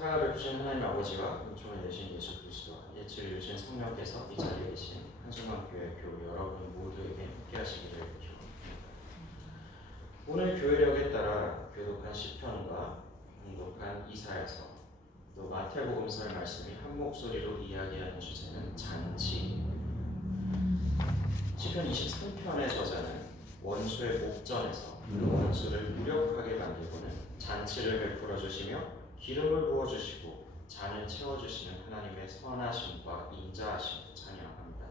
사랑을 베푸신 하나님 아버지와 은총을 내신 예수 그리스도와 예치를 주신 성령께서 이 자리에 계신 한순간 교회 교우 여러분 모두에게 함께하시기를 기원합니다. 오늘 교회력에 따라 교독한 시편과 봉독한 이사야서 또 마태복음서의 말씀이 한 목소리로 이야기하는 주제는 잔치. 시편 23편의 저자는 원수의 목전에서 그 원수를 무력하게 만들고는 잔치를 베풀어 주시며 기름을 부어주시고 잔을 채워주시는 하나님의 선하심과 인자하심을 찬양합니다.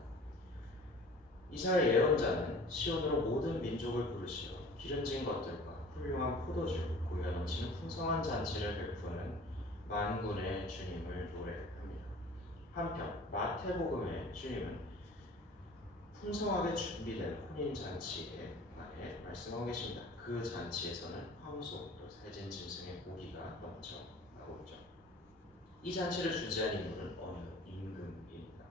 이사야 예언자는 시온으로 모든 민족을 부르시어 기름진 것들과 훌륭한 포도주, 고여 넘치는 풍성한 잔치를 베푸는 만군의 주님을 노래합니다. 한편 마태복음의 주님은 풍성하게 준비된 혼인잔치에 관해 말씀하고 계십니다. 그 잔치에서는 황소, 또 세진 짐승의 고기가 넘쳐 나오죠. 이 잔치를 주재한 인물은 어느 임금입니다.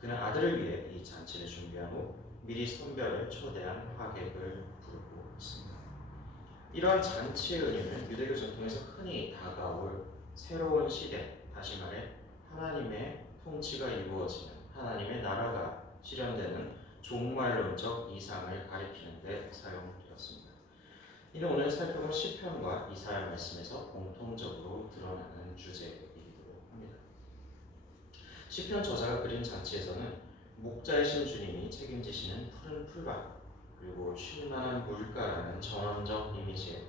그는 아들을 위해 이 잔치를 준비한 후 미리 선별을 초대한 하객을 부르고 있습니다. 이러한 잔치의 의미는 유대교 전통에서 흔히 다가올 새로운 시대, 다시 말해 하나님의 통치가 이루어지는, 하나님의 나라가 실현되는 종말론적 이상을 가리키는 데 사용되었습니다. 이는 오늘 살펴본 시편과 이사야 말씀에서 공통적으로 드러나는 주제이기도 합니다. 시편 저자가 그린 잔치에서는 목자이신 주님이 책임지시는 푸른 풀밭, 그리고 쉴만한 물가라는 전원적 이미지에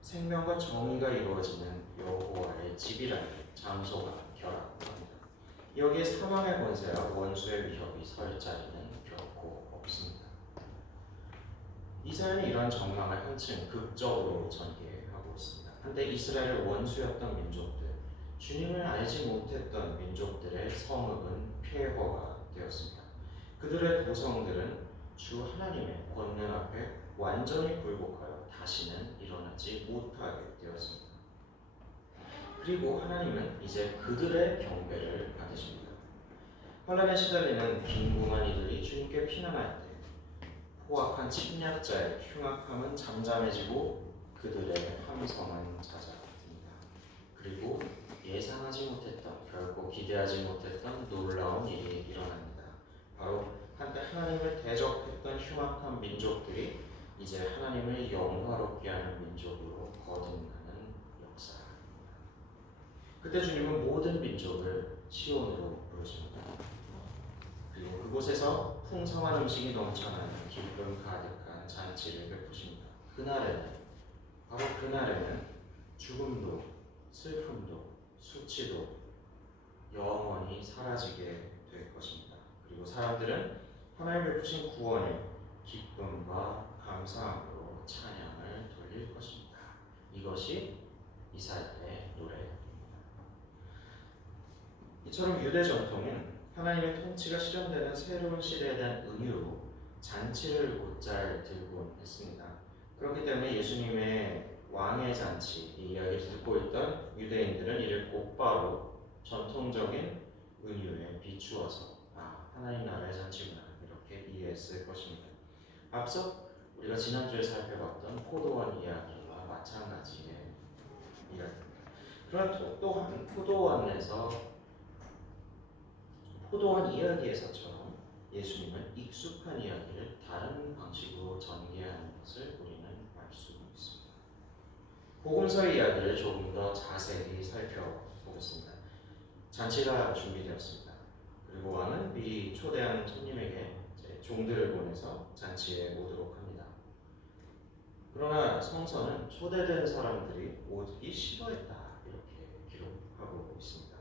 생명과 정의가 이루어지는 여호와의 집이라는 장소가 결합합니다. 여기에 사망의 권세와 원수의 위협이 설 자리는 결코 없습니다. 이사야는 이러한 전망을 한층 극적으로 전개하고 있습니다. 한때 이스라엘의 원수였던 민족들, 주님을 알지 못했던 민족들의 성읍은 폐허가 되었습니다. 그들의 도성들은 주 하나님의 권능 앞에 완전히 굴복하여 다시는 일어나지 못하게 되었습니다. 그리고 하나님은 이제 그들의 경배를 받으십니다. 환난에 시달리는 빈궁한 이들이 주님께 피난할 때 포악한 침략자의 흉악함은 잠잠해지고 그들의 함성은 잦아듭니다. 그리고 예상하지 못했던, 결코 기대하지 못했던 놀라운 일이 일어납니다. 바로 한때 하나님을 대적했던 흉악한 민족들이 이제 하나님을 영화롭게 하는 민족으로 거듭나는 역사입니다. 그때 주님은 모든 민족을 시온으로 부르십니다. 그리고 그곳에서 풍성한 음식이 넘쳐나는 기쁨 가득한 잔치를 베푸십니다. 바로 그날에는 죽음도, 슬픔도, 수치도 영원히 사라지게 될 것입니다. 그리고 사람들은 하나님 베푸신 구원의 기쁨과 감사함으로 찬양을 돌릴 것입니다. 이것이 이사야의 노래입니다. 이처럼 유대 전통은 하나님의 통치가 실현되는 새로운 시대에 대한 은유로 잔치를 곧잘 들곤 했습니다. 그렇기 때문에 예수님의 왕의 잔치, 이 이야기를 듣고 있던 유대인들은 이를 곧바로 전통적인 은유에 비추어서 하나님 나라의 잔치구나 이렇게 이해했을 것입니다. 앞서 우리가 지난주에 살펴봤던 포도원 이야기와 마찬가지의 이야기입니다. 그러나 또한 포도원 이야기에서처럼 예수님은 익숙한 이야기를 다른 방식으로 전개하는 것을 우리는 알 수 있습니다. 복음서의 이야기를 조금 더 자세히 살펴보겠습니다. 잔치가 준비되었습니다. 그리고 왕은 미리 초대한 손님에게 종들을 보내서 잔치에 오도록 합니다. 그러나 성서는 초대된 사람들이 오기 싫어했다 이렇게 기록하고 있습니다.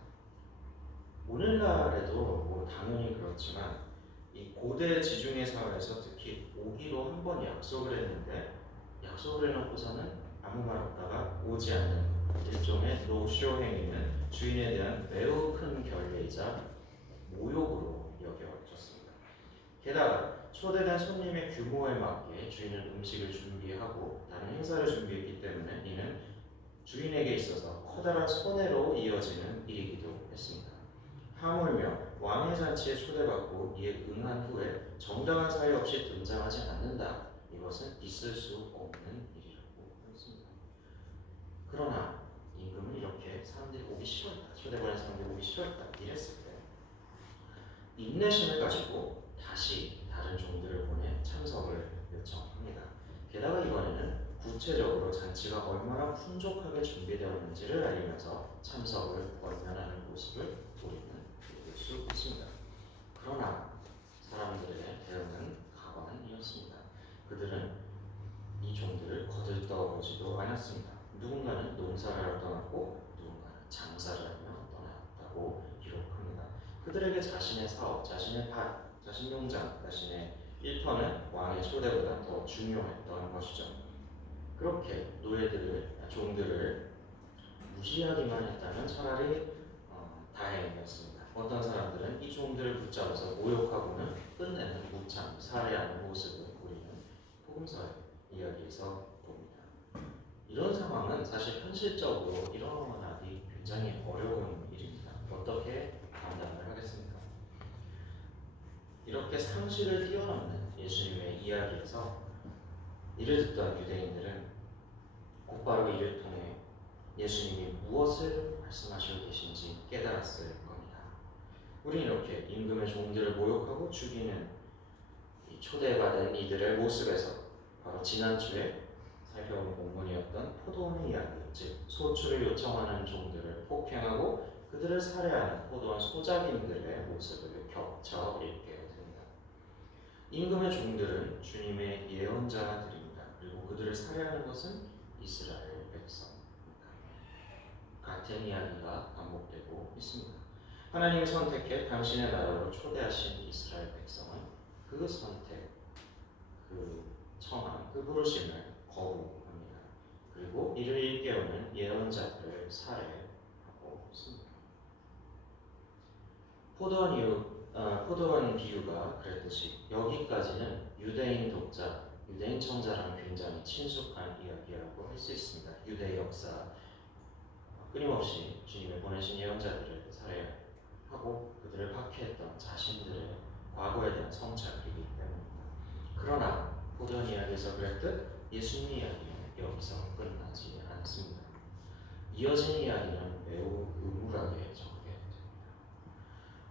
오늘날에도 당연히 그렇지만 이 고대 지중해 사회에서 특히 오기로 한 번 약속을 했는데 약속을 해놓고서는 아무 말 없다가 오지 않는 일종의 노쇼 행위는 주인에 대한 매우 큰 결례이자 모욕으로 여겨졌습니다. 게다가 초대된 손님의 규모에 맞게 주인은 음식을 준비하고 다른 행사를 준비했기 때문에 이는 주인에게 있어서 커다란 손해로 이어지는 일이기도 했습니다. 하물며 왕의 잔치에 초대받고 이에 응한 후에 정당한 사유 없이 등장하지 않는다. 이것은 있을 수 없는 일이라고 했습니다. 그러나 임금은 이렇게 사람들이 오기 오기 싫었다. 초대받은 사람들이 오기 싫었다. 이랬을 때 인내심을 가지고 다시 다른 종들을 보내 참석을 요청합니다. 게다가 이번에는 구체적으로 잔치가 얼마나 풍족하게 준비되었는지를 알리면서 참석을 권면하는 모습을 우리는 볼 수 있습니다. 그러나 사람들의 대응은 가관이었습니다. 그들은 이 종들을 거들떠보지도 않았습니다. 누군가는 농사를 하러 떠났고 누군가는 장사를 하며 떠났다고 기록합니다. 그들에게 자신의 사업, 자신의 밭, 자신 농장, 자신의 일터는 왕의 초대보다 더 중요했던 것이죠. 그렇게 종들을 무시하기만 했다면 차라리 다행이었습니다. 어떤 사람들은 이 종들을 붙잡아서 모욕하고는 끝내는 무참, 살해하는 모습을 우리는 복음서의 이야기에서 봅니다. 이런 상황은 사실 현실적으로 일어나기 굉장히 어려운 일입니다. 어떻게 감당을 하겠습니까? 이렇게 상식을 뛰어넘는 예수님의 이야기에서 이를 듣던 유대인들은 곧바로 이를 통해 예수님이 무엇을 말씀하시고 계신지 깨달았을 겁니다. 우리는 이렇게 임금의 종들을 모욕하고 죽이는 이 초대받은 이들의 모습에서 바로 지난주에 살펴본 본문이었던 포도원의 이야기, 즉 소출을 요청하는 종들을 폭행하고 그들을 살해하는 포도원 소작인들의 모습을 겹쳐 읽게 됩니다. 임금의 종들은 주님의 예언자들입니다. 그리고 그들을 살해하는 것은 이스라엘 백성입니다. 같은 이야기가 반복되고 있습니다. 하나님이 선택해 당신의 나라로 초대하신 이스라엘 백성은 그 선택, 그 청함, 그 부르심을 거부합니다. 그리고 이를 일깨우는 예언자들을 살해하고 있습니다. 포도원 비유가 그랬듯이 여기까지는 유대인 독자, 유대인 청자랑 굉장히 친숙한 이야기라고 할 수 있습니다. 유대 역사, 끊임없이 주님의 보내신 예언자들을 살해하고 그들을 박해했던 자신들의 과거에 대한 성찰이기 때문입니다. 그러나 포도원 이야기에서 그랬듯 예수님 이야기는 여기서 끝나지 않습니다. 이어진 이야기는 매우 음울하게 전개됩니다.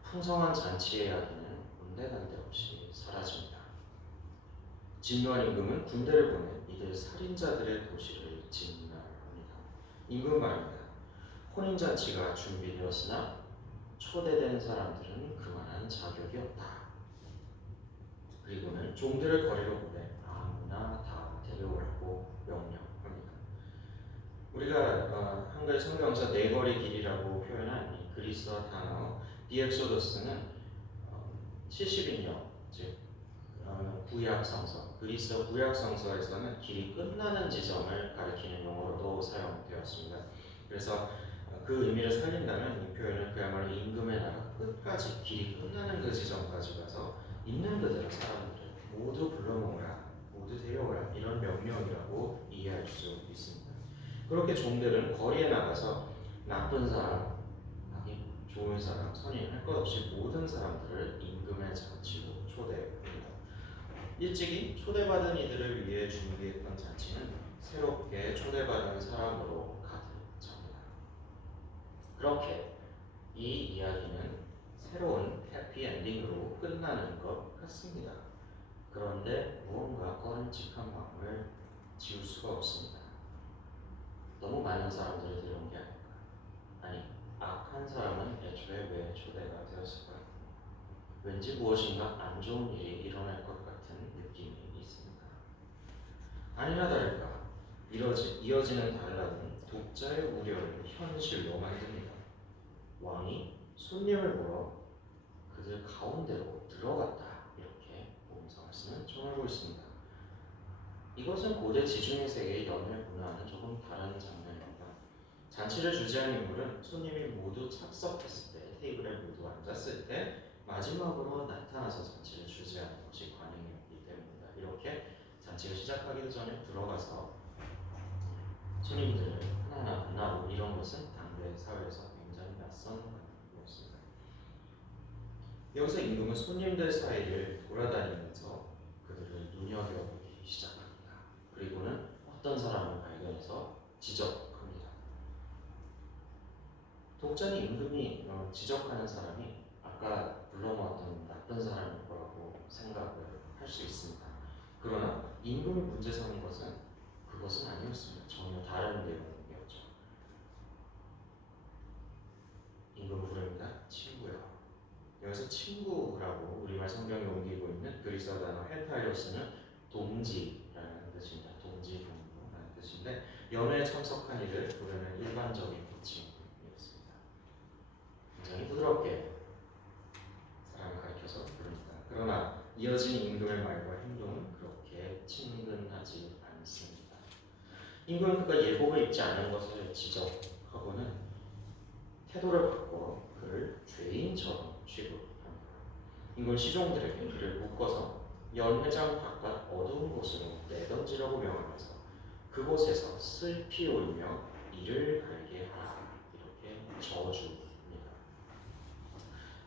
풍성한 잔치의 이야기는 온데간데 없이 사라집니다. 진노한 임금은 군대를 보내 이들 살인자들의 도시를 진멸합니다. 임금 말입니다. 혼인잔치가 준비되었으나 초대된 사람들은 그만한 자격이 없다. 그리고는 종들을 거리로 보내 아무나 다 데려오라고 명령합니다. 우리가 한글 성경에서 네거리 길이라고 표현한 이 그리스어 단어 디엑소도스는 70인역, 즉 구약 성서, 그리스어 구약 성서에서는 길이 끝나는 지점을 가리키는 용어로도 사용되었습니다. 그래서 그 의미를 살린다면 이 표현은 그야말로 임금의 나라 끝까지 길이 끝나는 그 지점까지 가서 있는 그대로 사람들을 모두 불러모으라, 모두 데려오라 이런 명령이라고 이해할 수 있습니다. 그렇게 종들은 거리에 나가서 나쁜 사람, 좋은 사람, 선인 할 것 없이 모든 사람들을 임금의 잔치로 초대합니다. 일찍이 초대받은 이들을 위해 준비했던 잔치는 새롭게 초대받은 사람으로 가득 찹니다. 그렇게 이 이야기는 새로운 해피엔딩으로 끝나는 것 같습니다. 그런데 무언가 꺼림칙한 마음을 지울 수가 없습니다. 너무 많은 사람들을 데려온 게 아닐까? 아니, 악한 사람은 애초에 왜 초대가 되었을까요? 왠지 무엇인가 안 좋은 일이 일어날 것 같은 느낌이 있습니다. 아니나 다를까 이어지는 단락은 독자의 우려를 현실로 만듭니다. 왕이 손님을 보러 그들 가운데로 들어갔다. 이렇게 복음서 말씀은 전하고 있습니다. 이것은 고대 지중해 세계의 연을 분화하는 조금 다른 장면입니다. 잔치를 주재한 인물은 손님이 모두 참석했을 때, 테이블에 모두 앉았을 때 마지막으로 나타나서 잔치를 주재하는 것이 관행이었기 때문입니다. 이렇게 잔치를 시작하기도 전에 들어가서 손님들을 하나하나 만나고 이런 것은 당대 사회에서 굉장히 낯선 관행이었습니다. 여기서 임금은 손님들 사이를 돌아다니면서 그들을 눈여겨보기 시작합니다. 그리고는 어떤 사람을 발견해서 지적합니다. 독자니 임금이 지적하는 사람이 아까 불러모았던 나쁜 사람일 거라고 생각을 할 수 있습니다. 그러나 임금이 문제 삼은 것은 그것은 아니었습니다. 전혀 다른 내용이었죠. 임금을 부릅니다. 친구야. 여기서 친구라고 우리말 성경에 옮기고 있는 그리스어 단어 헨타이로스는 동지라는 뜻입니다. 동지 동무라는 뜻인데 연회에 참석한 이를 부르는 일반적인 호칭이었습니다. 굉장히 부드럽게 사람을 가리켜서 부릅니다. 그러나 이어진 임금의 말과 행동은 그렇게 친근하지 않습니다. 임금은 그가 예복을 입지 않은 것을 지적하고는 태도를 바꿔 그를 죄인처럼 취급합니다. 임금은 시종들에게 그를 묶어서 연회장 바깥 어두운 곳으로 내던지려고 명하면서 그곳에서 슬피 울며 이를 갈게 하라 이렇게 저주합니다.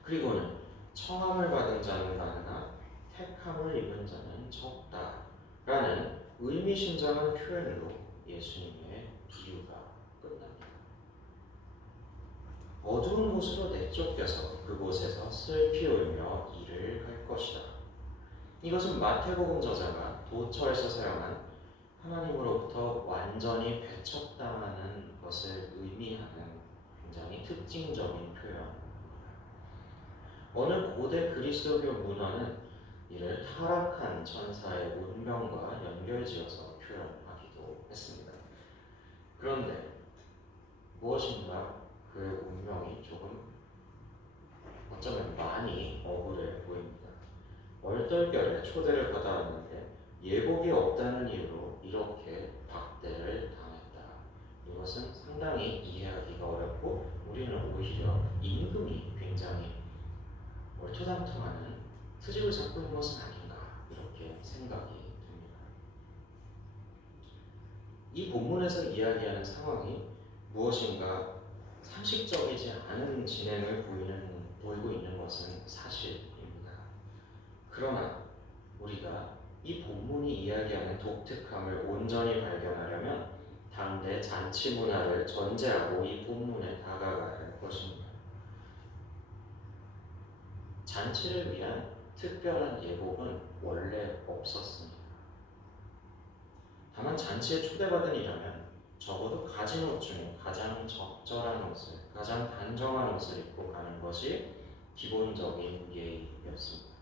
그리고는 청함을 받은 자는 많으나 택함을 입은 자는 적다라는 의미심장한 표현으로 예수님의 비유가 끝납니다. 어두운 곳으로 내쫓겨서 그곳에서 슬피 울며 이를 갈 것이다. 이것은 마태복음 저자가 도처에서 사용한 하나님으로부터 완전히 배척당하는 것을 의미하는 굉장히 특징적인 표현입니다. 어느 고대 그리스도교 문헌은 이를 타락한 천사의 운명과 연결지어서 표현하기도 했습니다. 그런데 무엇인가 그 운명이 조금 어쩌면 많이 억울해 보입니다. 얼떨결에 초대를 받아왔는데 예복이 없다는 이유로 이렇게 박대를 당했다. 이것은 상당히 이해하기가 어렵고 우리는 오히려 임금이 굉장히 얼토당토하는 트집을 잡고 있는 것은 아닌가 이렇게 생각이 듭니다. 이 본문에서 이야기하는 상황이 무엇인가 상식적이지 않은 진행을 보이고 있는 것은 사실입니다. 그러나 우리가 이 본문이 이야기하는 독특함을 온전히 발견하려면 당대 잔치 문화를 전제하고 이 본문에 다가가야 할 것입니다. 잔치를 위한 특별한 예복은 원래 없었습니다. 다만 잔치에 초대받은 이라면 적어도 가진 옷 중에 가장 적절한 옷을, 가장 단정한 옷을 입고 가는 것이 기본적인 예의였습니다.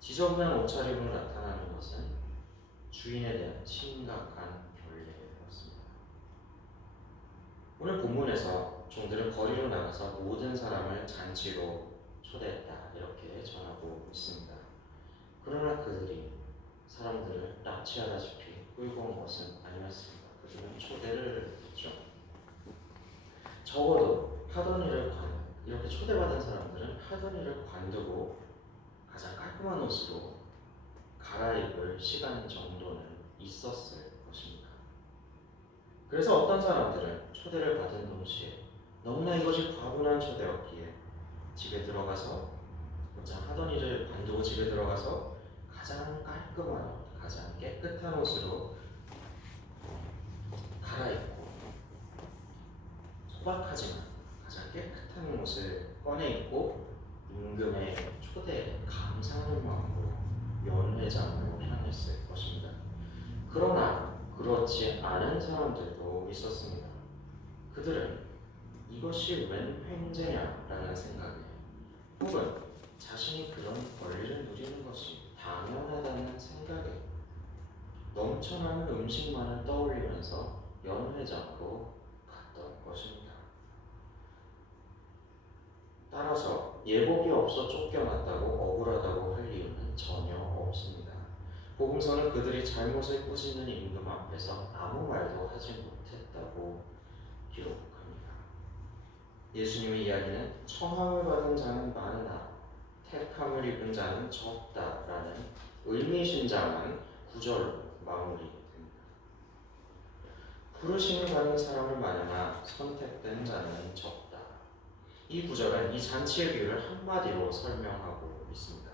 지저분한 옷차림으로 나타나는 것은 주인에 대한 심각한 결례였습니다. 오늘 본문에서 종들은 거리로 나가서 모든 사람을 잔치로 초대했다 이렇게 전하고 있습니다. 그러나 그들이 사람들을 납치하다시피 끌고 온 것은 아니었습니다. 그들은 초대를 했죠. 적어도 하던 일을 이렇게 초대받은 사람들은 하던 일을 관두고 가장 깔끔한 옷으로 갈아입을 시간 정도는 있었을 것입니다. 그래서 어떤 사람들은 초대를 받은 동시에 너무나 이것이 과분한 초대였기에 집에 들어가서 하던 일을 관두고 집에 들어가서 가장 깔끔한 옷, 가장 깨끗한 옷으로 갈아입고 소박하지만 가장 깨끗한 옷을 꺼내 입고 임금의 초대에 감사하는 마음으로 연회장으로 향했을 것입니다. 그러나 그렇지 않은 사람들도 있었습니다. 그들은 이것이 웬 횡재냐라는 생각에 혹은 자신이 그런 권리를 누리는 것이 당연하다는 생각에 넘쳐나는 음식만을 떠올리면서 연회장으로 갔던 것입니다. 따라서 예복이 없어 쫓겨났다고 억울하다고 할 이유는 전혀 없습니다. 복음서는 그들이 잘못을 꾸짖는 임금 앞에서 아무 말도 하지 못했다고 기록합니다. 예수님의 이야기는 청함을 받은 자는 많으나 택함을 입은 자는 적다라는 의미심장한 구절로 마무리됩니다. 부르심을 받은 사람은 많으나 선택된 자는 적다. 이 구절은 이 잔치의 비유를 한마디로 설명하고 있습니다.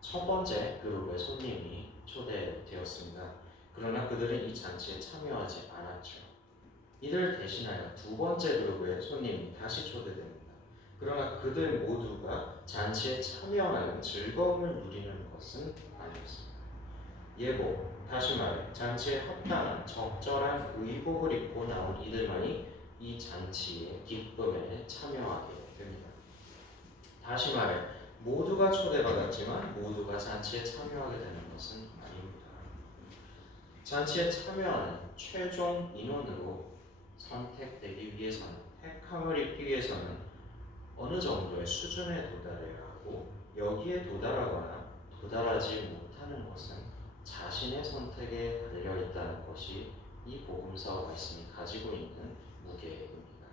첫 번째 그룹의 손님이 초대되었습니다. 그러나 그들은 이 잔치에 참여하지 않았죠. 이들 대신하여 두 번째 그룹의 손님이 다시 초대됩니다. 그러나 그들 모두가 잔치에 참여하는 즐거움을 누리는 것은 아니었습니다. 예고, 다시 말해 잔치에 합당한 적절한 의복을 입고 나온 이들만이 이 잔치의 기쁨에 참여하게 됩니다. 다시 말해 모두가 초대받았지만 모두가 잔치에 참여하게 되는 것은 아닙니다. 잔치에 참여하는 최종 인원으로 선택되기 위해서는, 택함을 입기 위해서는 어느 정도의 수준에 도달해야 하고, 여기에 도달하거나 도달하지 못하는 것은 자신의 선택에 달려있다는 것이 이 복음서 말씀이 가지고 있는 무게입니다.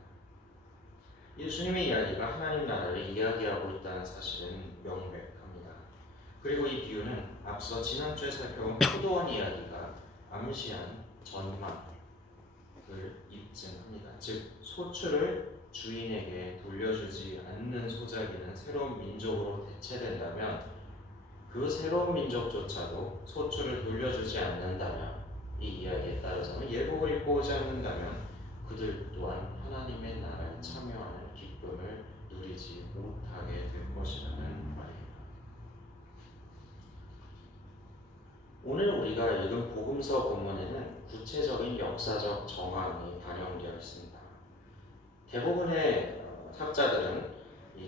예수님의 이야기가 하나님 나라를 이야기하고 있다는 사실은 명백합니다. 그리고 이 비유는 앞서 지난주에 살펴본 포도원 이야기가 암시한 전망을 입증합니다. 즉 소출을 주인에게 돌려주지 않는 소작이는 새로운 민족으로 대체된다면, 그 새로운 민족조차도 소출을 돌려주지 않는다면, 이 이야기에 따라서는 예복을 입고 오지 않는다면 그들 또한 하나님의 나라에 참여하는 기쁨을 누리지 못하게 될 것이라는 말입니다. 오늘 우리가 읽은 복음서 본문에는 구체적인 역사적 정황이 반영되어 있습니다. 대부분의 학자들은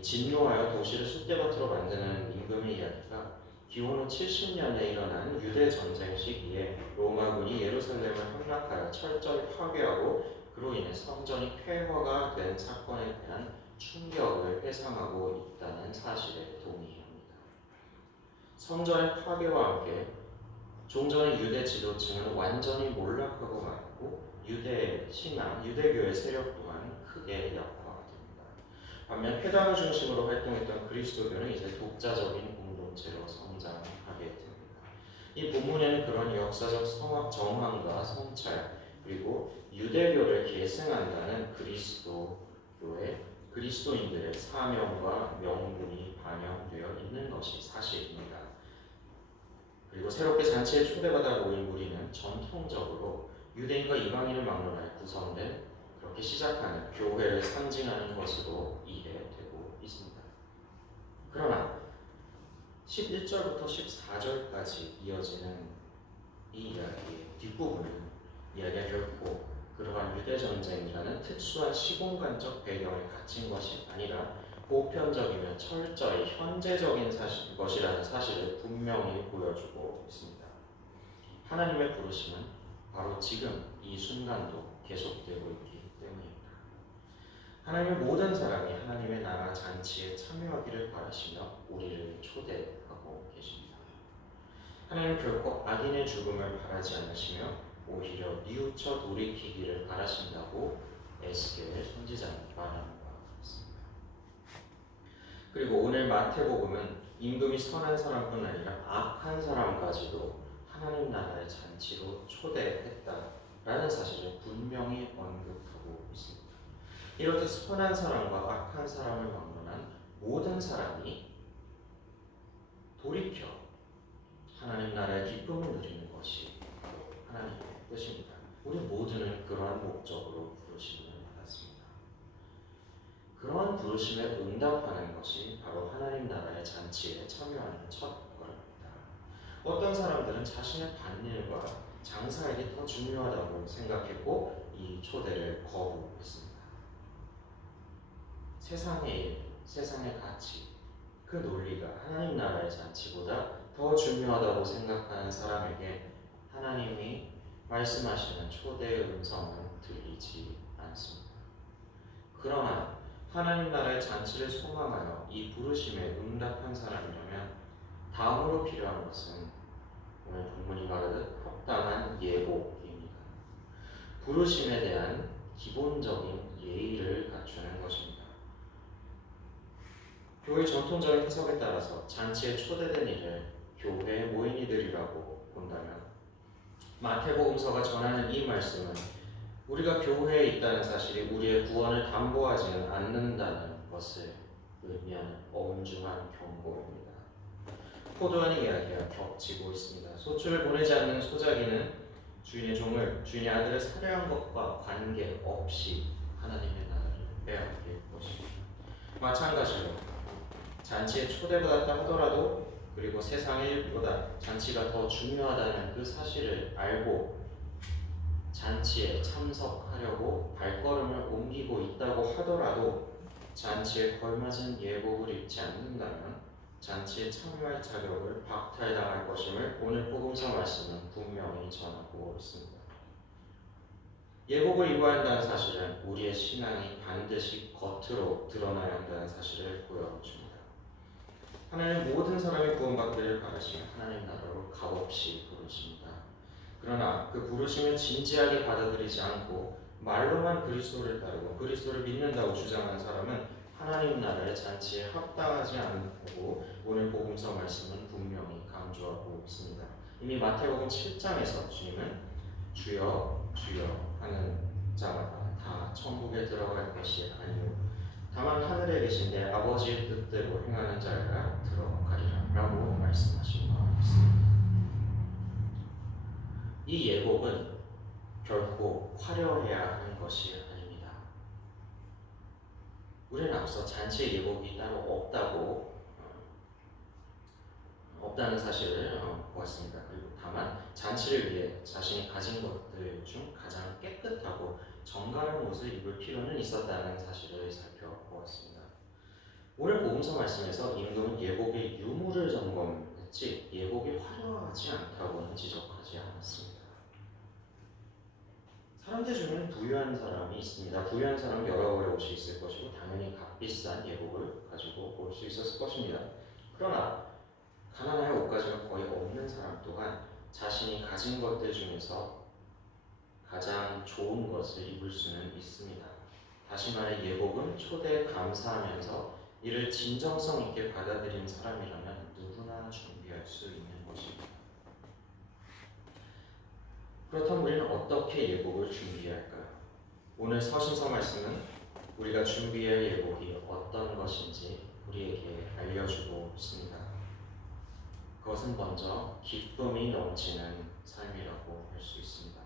진노하여 도시를 쑥대밭으로 만드는 임금의 이야기가 기원 후 70년에 일어난 유대 전쟁 시기에 로마군이 예루살렘을 함락하여 철저히 파괴하고 그로 인해 성전이 폐허가 된 사건에 대한 충격을 회상하고 있다는 사실에 동의합니다. 성전의 파괴와 함께 종전의 유대 지도층은 완전히 몰락하고 말고 유대 신앙, 유대교의 세력 또한 크게 약화가 됩니다. 반면 회당을 중심으로 활동했던 그리스도교는 이제 독자적인 공동체로 성장하게 됩니다. 이 본문에는 그런 역사적 정황과 성찰, 그리고 유대교를 계승한다는 그리스도인들의 사명과 명분이 반영되어 있는 것이 사실입니다. 그리고 새롭게 잔치에 초대받아 모인 무리는 전통적으로 유대인과 이방인을 막론하여 구성된, 그렇게 시작하는 교회를 상징하는 것으로 이해되고 있습니다. 그러나 11절부터 14절까지 이어지는 이 이야기의 뒷부분은 이야기가 결코 그러한 유대전쟁이라는 특수한 시공간적 배경에 갇힌 것이 아니라 보편적이며 철저히 현재적인 것이라는 사실을 분명히 보여주고 있습니다. 하나님의 부르심은 바로 지금 이 순간도 계속되고 있기 때문입니다. 하나님의 모든 사람이 하나님의 나라 잔치에 참여하기를 바라시며 우리를 초대하고 계십니다. 하나님은 결코 악인의 죽음을 바라지 않으시며 오히려 뉘우쳐 돌이키기를 바라신다고 에스겔 선지자는 말하는 바 있습니다. 그리고 오늘 마태복음은 임금이 선한 사람뿐 아니라 악한 사람까지도 하나님 나라의 잔치로 초대했다라는 사실을 분명히 언급하고 있습니다. 이렇듯 선한 사람과 악한 사람을 막론한 모든 사람이 돌이켜 하나님 나라의 기쁨을 누리는 것이 하나님의 뜻입니다. 우리 모두는 그러한 목적으로 부르심을 받았습니다. 그러한 부르심에 응답하는 것이 바로 하나님 나라의 잔치에 참여하는 첫 걸음입니다. 어떤 사람들은 자신의 반일과 장사일이 더 중요하다고 생각했고 이 초대를 거부했습니다. 세상의 일, 세상의 가치, 그 논리가 하나님 나라의 잔치보다 더 중요하다고 생각하는 사람에게 하나님이 말씀하시는 초대의 음성은 들리지 않습니다. 그러나 하나님 나라의 잔치를 소망하여 이 부르심에 응답한 사람이라면 다음으로 필요한 것은 오늘 본문이 말하듯 합당한 예복입니다. 부르심에 대한 기본적인 예의를 갖추는 것입니다. 교회 전통적인 해석에 따라서 잔치에 초대된 이를 교회에 모인 이들이라고 본다면, 마태복음서가 전하는 이 말씀은 우리가 교회에 있다는 사실이 우리의 구원을 담보하지는 않는다는 것을 의미하는 엄중한 경고입니다. 포도원의 이야기가 겹치고 있습니다. 소출을 보내지 않는 소작이는 주인의 종을, 주인의 아들을 살해한 것과 관계없이 하나님의 나라를 빼앗길 것입니다. 마찬가지로 잔치에 초대받았다 하더라도, 그리고 세상의 일보다 잔치가 더 중요하다는 그 사실을 알고 잔치에 참석하려고 발걸음을 옮기고 있다고 하더라도 잔치에 걸맞은 예복을 입지 않는다면 잔치에 참여할 자격을 박탈당할 것임을 오늘 복음서 말씀은 분명히 전하고 있습니다. 예복을 입어야 한다는 사실은 우리의 신앙이 반드시 겉으로 드러나야 한다는 사실을 보여줍니다. 하나님은 모든 사람이 구원받기를 바라시며 하나님 나라로 값없이 부르십니다. 그러나 그 부르심을 진지하게 받아들이지 않고 말로만 그리스도를 따르고 그리스도를 믿는다고 주장하는 사람은 하나님 나라의 잔치에 합당하지 않고 오늘 복음서 말씀은 분명히 강조하고 있습니다. 이미 마태복음 7장에서 주님은 주여 주여 하는 자마다 다 천국에 들어갈 것이 아니요 다만 하늘에 계신 내 아버지의 뜻대로 행하는 자가 들어가리라 라고 말씀하신 바 있습니다. 이 예복은 결코 화려해야 하는 것이 아닙니다. 우리는 앞서 잔치의 예복이 따로 없다는 사실을 보았습니다. 그리고 다만 잔치를 위해 자신이 가진 것들 중 가장 깨끗하고 정갈한 옷을 입을 필요는 있었다는 사실을 살펴보았습니다. 오늘 복음서 말씀에서 임금은 예복의 유무를 점검했지 예복이 화려하지 않다고는 지적하지 않았습니다. 사람들 중에는 부유한 사람이 있습니다. 부유한 사람은 여러 벌의 옷이 있을 것이고 당연히 값비싼 예복을 가지고 올 수 있었을 것입니다. 그러나 가난하여 옷가지가 거의 없는 사람 또한 자신이 가진 것들 중에서 가장 좋은 것을 입을 수는 있습니다. 다시 말해 예복은 초대에 감사하면서 이를 진정성 있게 받아들이는 사람이라면 누구나 준비할 수 있는 것입니다. 그렇다면 우리는 어떻게 예복을 준비해야 할까요? 오늘 서신서 말씀은 우리가 준비할 예복이 어떤 것인지 우리에게 알려주고 있습니다. 그것은 먼저 기쁨이 넘치는 삶이라고 할 수 있습니다.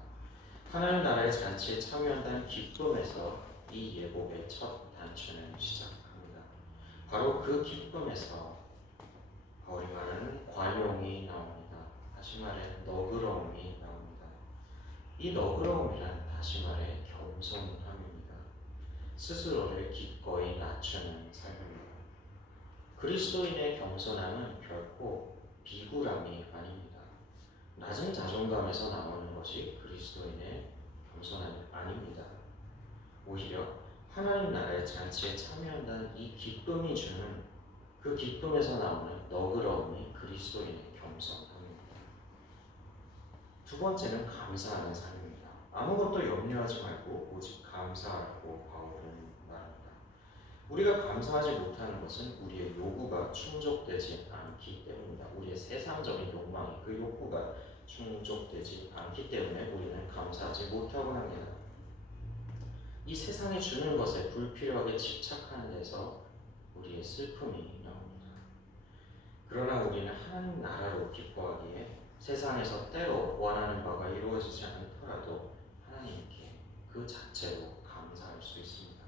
하나님 나라의 잔치에 참여한다는 기쁨에서 이 예복의 첫 단추는 시작합니다. 바로 그 기쁨에서 바울이 말하는 관용이 나옵니다. 다시 말해 너그러움이 나옵니다. 이 너그러움이란 다시 말해 겸손함입니다. 스스로를 기꺼이 낮추는 삶입니다. 그리스도인의 겸손함은 결코 비굴함이 아닙니다. 낮은 자존감에서 나오는 것이 그리스도인의 겸손함이 아닙니다. 오히려 하나님 나라의 잔치에 참여한다는 이 기쁨이 주는 그 기쁨에서 나오는 너그러움이 그리스도인의 겸손함입니다. 두 번째는 감사하는 삶입니다. 아무것도 염려하지 말고 오직 감사하라고 바울은 말합니다. 우리가 감사하지 못하는 것은 우리의 요구가 충족되지 않기 때문입니다. 우리의 세상적인 욕망이 그 욕구가 충족되지 않기 때문에 우리는 감사하지 못하곤 합니다. 이 세상이 주는 것에 불필요하게 집착하는 데서 우리의 슬픔이 나옵니다. 그러나 우리는 하나님 나라로 기뻐하기에 세상에서 때로 원하는 바가 이루어지지 않더라도 하나님께 그 자체로 감사할 수 있습니다.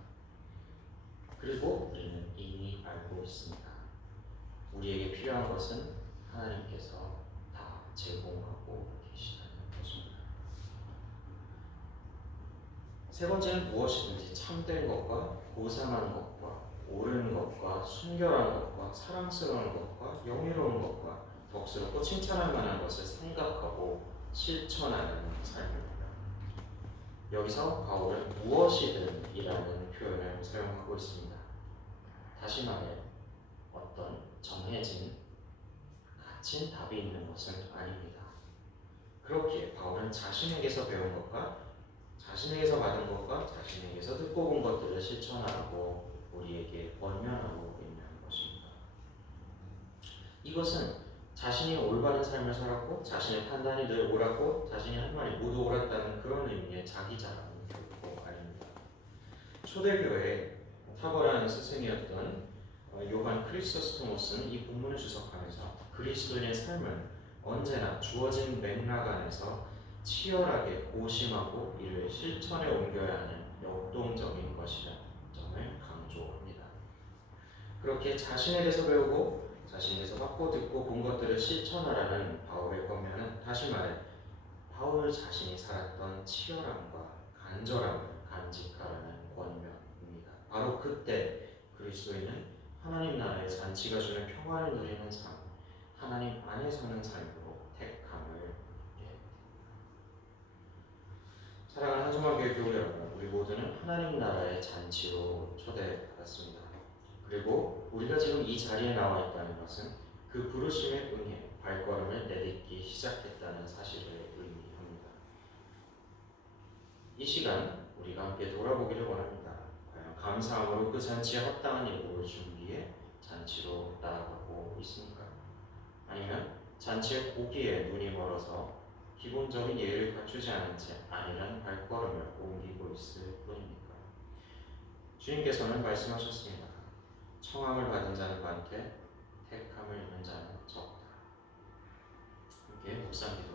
그리고 우리는 이미 알고 있습니다. 우리에게 필요한 것은 하나님께서 다 제공하고 계시다는 것입니다. 세 번째는 무엇이든지 참된 것과 고상한 것과 옳은 것과 순결한 것과 사랑스러운 것과 영예로운 것과 덕스럽고 칭찬할 만한 것을 생각하고 실천하는 삶입니다. 여기서 바울은 무엇이든 이라는 표현을 사용하고 있습니다. 다시 말해 어떤 정해진 갇힌 답이 있는 것은 아닙니다. 그렇기에 바울은 자신에게서 배운 것과 자신에게서 받은 것과 자신에게서 듣고 본 것들을 실천하라고 우리에게 권면하고 있는 것입니다. 이것은 자신이 올바른 삶을 살았고 자신의 판단이 늘 옳았고 자신이 한 말이 모두 옳았다는 그런 의미의 자기 자랑은 결코 아닙니다. 초대교회의 탁월한 스승이었던 요한 크리소스토모스는 이 본문을 주석하면서 그리스도인의 삶은 언제나 주어진 맥락 안에서 치열하게 고심하고 이를 실천에 옮겨야 하는 역동적인 것이라는 점을 강조합니다. 그렇게 자신에 대해서 배우고 자신에 대해서 받고 듣고 본 것들을 실천하라는 바울의 권면은 다시 말해 바울 자신이 살았던 치열함과 간절함을 간직하라는 권면입니다. 바로 그때 그리스도인은 하나님 나라의 잔치가 주는 평화를 누리는 삶, 하나님 안에 서는 삶으로 택함을 받게 됩니다. 사랑하는 한정마교회 교회 여러분, 우리 모두는 하나님 나라의 잔치로 초대받았습니다. 그리고 우리가 지금 이 자리에 나와 있다는 것은 그 부르심에 응해 발걸음을 내딛기 시작했다는 사실을 의미합니다. 이 시간 우리가 함께 돌아보기를 원합니다. 과연 감사함으로 그 잔치에 합당한 예복을 준비해 잔치로 나아가고 있습니까? 아니면 잔치에 오기에 눈이 멀어서 기본적인 예의를 갖추지 않은 채 아니란 발걸음을 옮기고 있을 뿐입니까? 주님께서는 말씀하셨습니다. 청함을 받은 자는 많되 택함을 입은 자는 적다. 함께 묵상 기도